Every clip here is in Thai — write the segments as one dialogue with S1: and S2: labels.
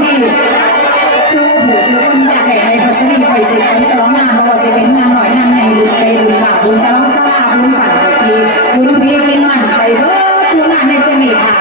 S1: ที่สู้ผู้สู้คนอยากแด้ในพัสดีไฟเสกสันสลองนางบัวเซเว่
S2: น
S1: นางหน่อยนางในบุญใจบุญบาวบุญสลองสลาบุญปั่นกะทิบุญเพี
S2: กินมันไปเรื่อจุงานในจังด
S3: ค่ะ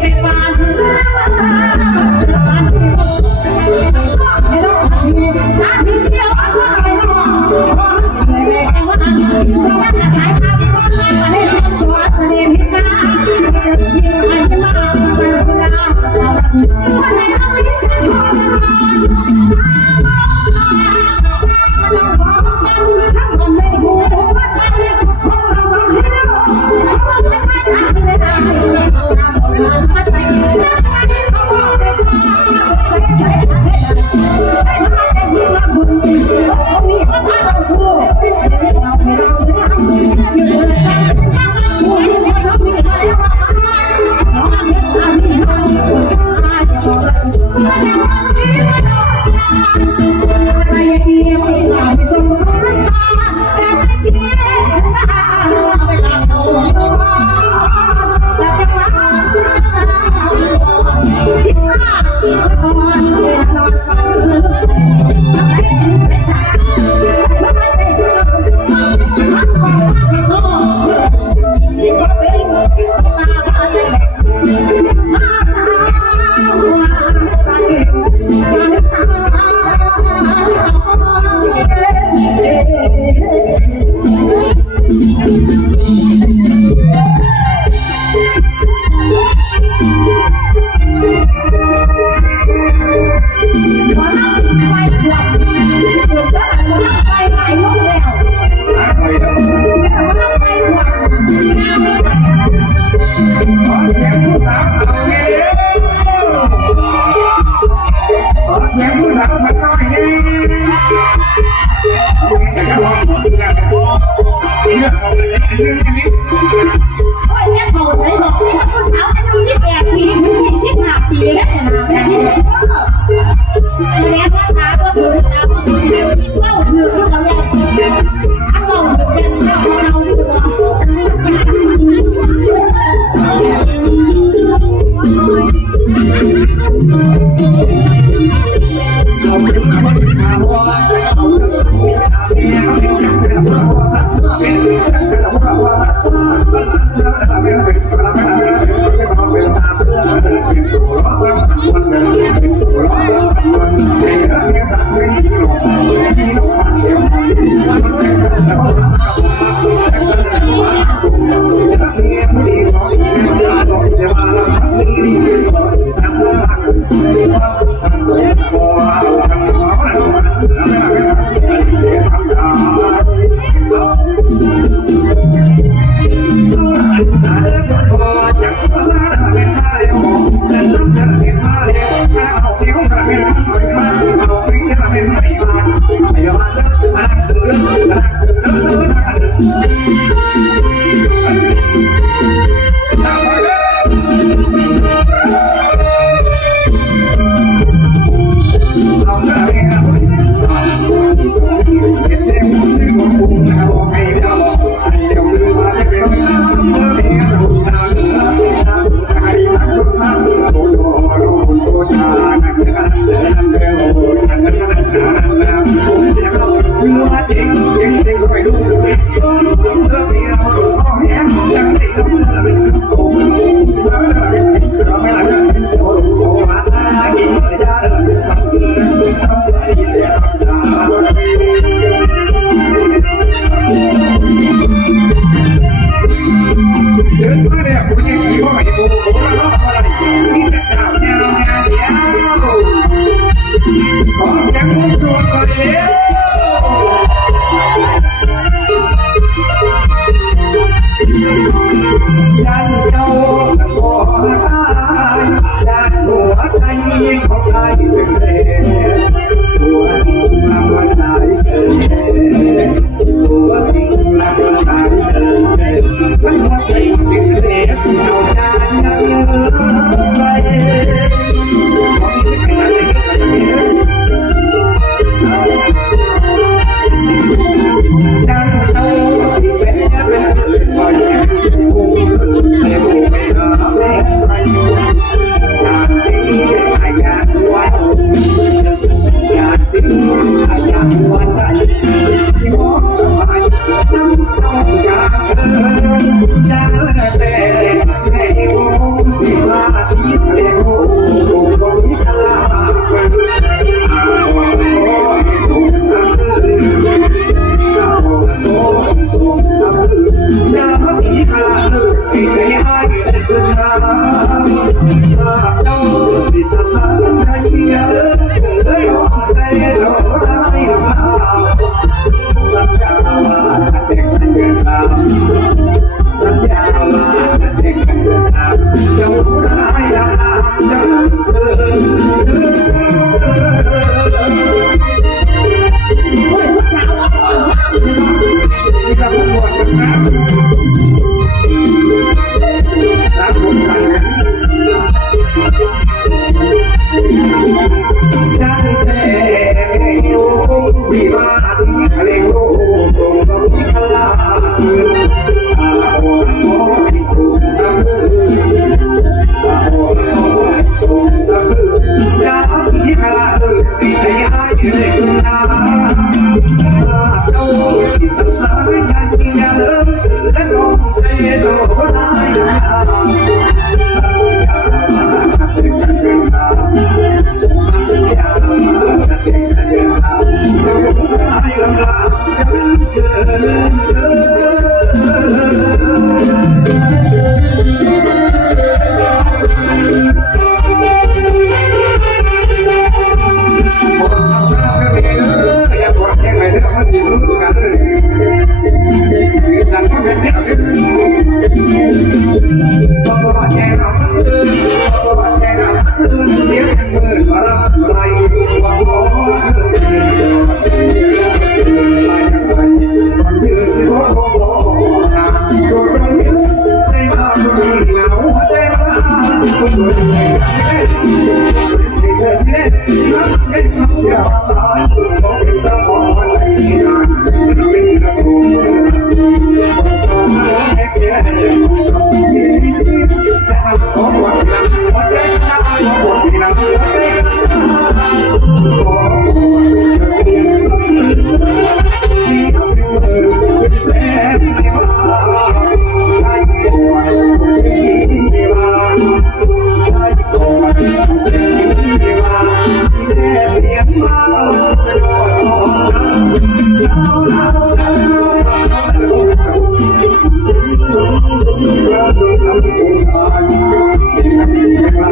S3: ไป
S4: ฟั
S2: น
S4: แล้วตาเตือ
S2: น Bye.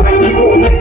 S2: เอา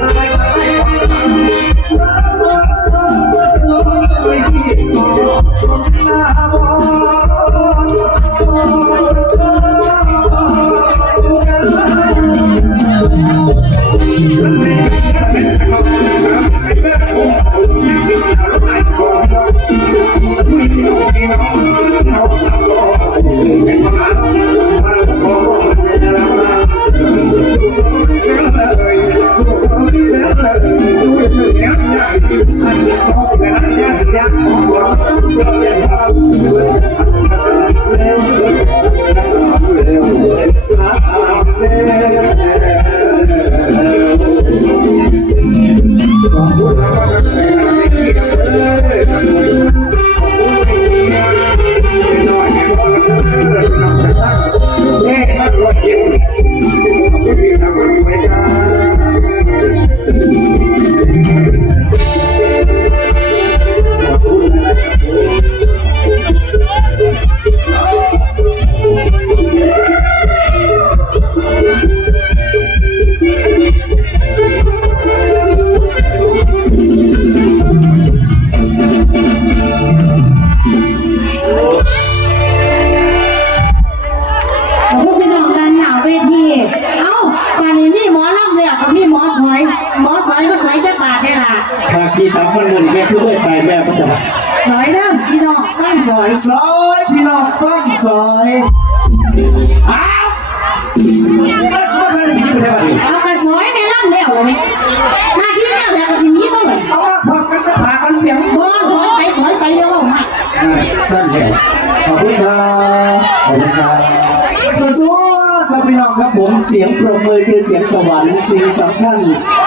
S2: ปรบมือคือเสียงสวรรค์สิ่งสำคัญ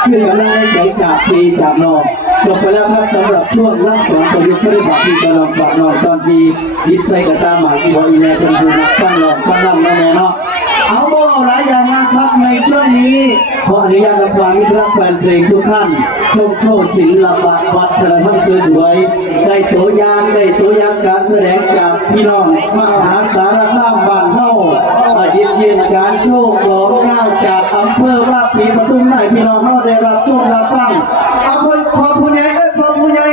S2: คือกำลังใจจากปีจากนอกจบไปแล้วครับสำหรับช่วงรับของประยุกต์ปฏิบัติที่กำลังฝากนอกตอนปียิบใส่กระตาหมากที่บอกอีแม่เป็นผู้มาข้างนอกข้างล่างแม่แม่เนาะ เอาเบาๆหลายอย่างนะครับในช่วงนี้ขออนุญาตรับฟังมิตรรักแฟนเพลงทุกท่านชมโชว์ศิลปะวัฒนธรรมสวยๆได้ตัวอย่างได้ตัวอย่างการแสดงจากพี่น้องมหาสารคามบ้านเฮาอาเยี่ยมเยียนการโชว์กลองเงาจากอำเภอว่าปีปทุมให้พี่น้องเฮาได้รับชมรับฟังเอาพ่อพ่อผู้ใหญ่เอ้ยพ่อผู้ใหญ่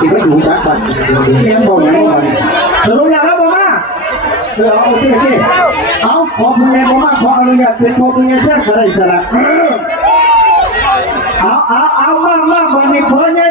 S2: ติดไม่ถูกจักกันเลี้ยงบอกอย่างนี้ก่อนสรุปแล้วครับผมว่าเออโอเคโอเคเอาขอคุณแม่ผมมาขออนุญาตเป็นพอพึงแม่แจ้งก็ได้สละเอาเอาเอามามาวันนี้พอเนี่ย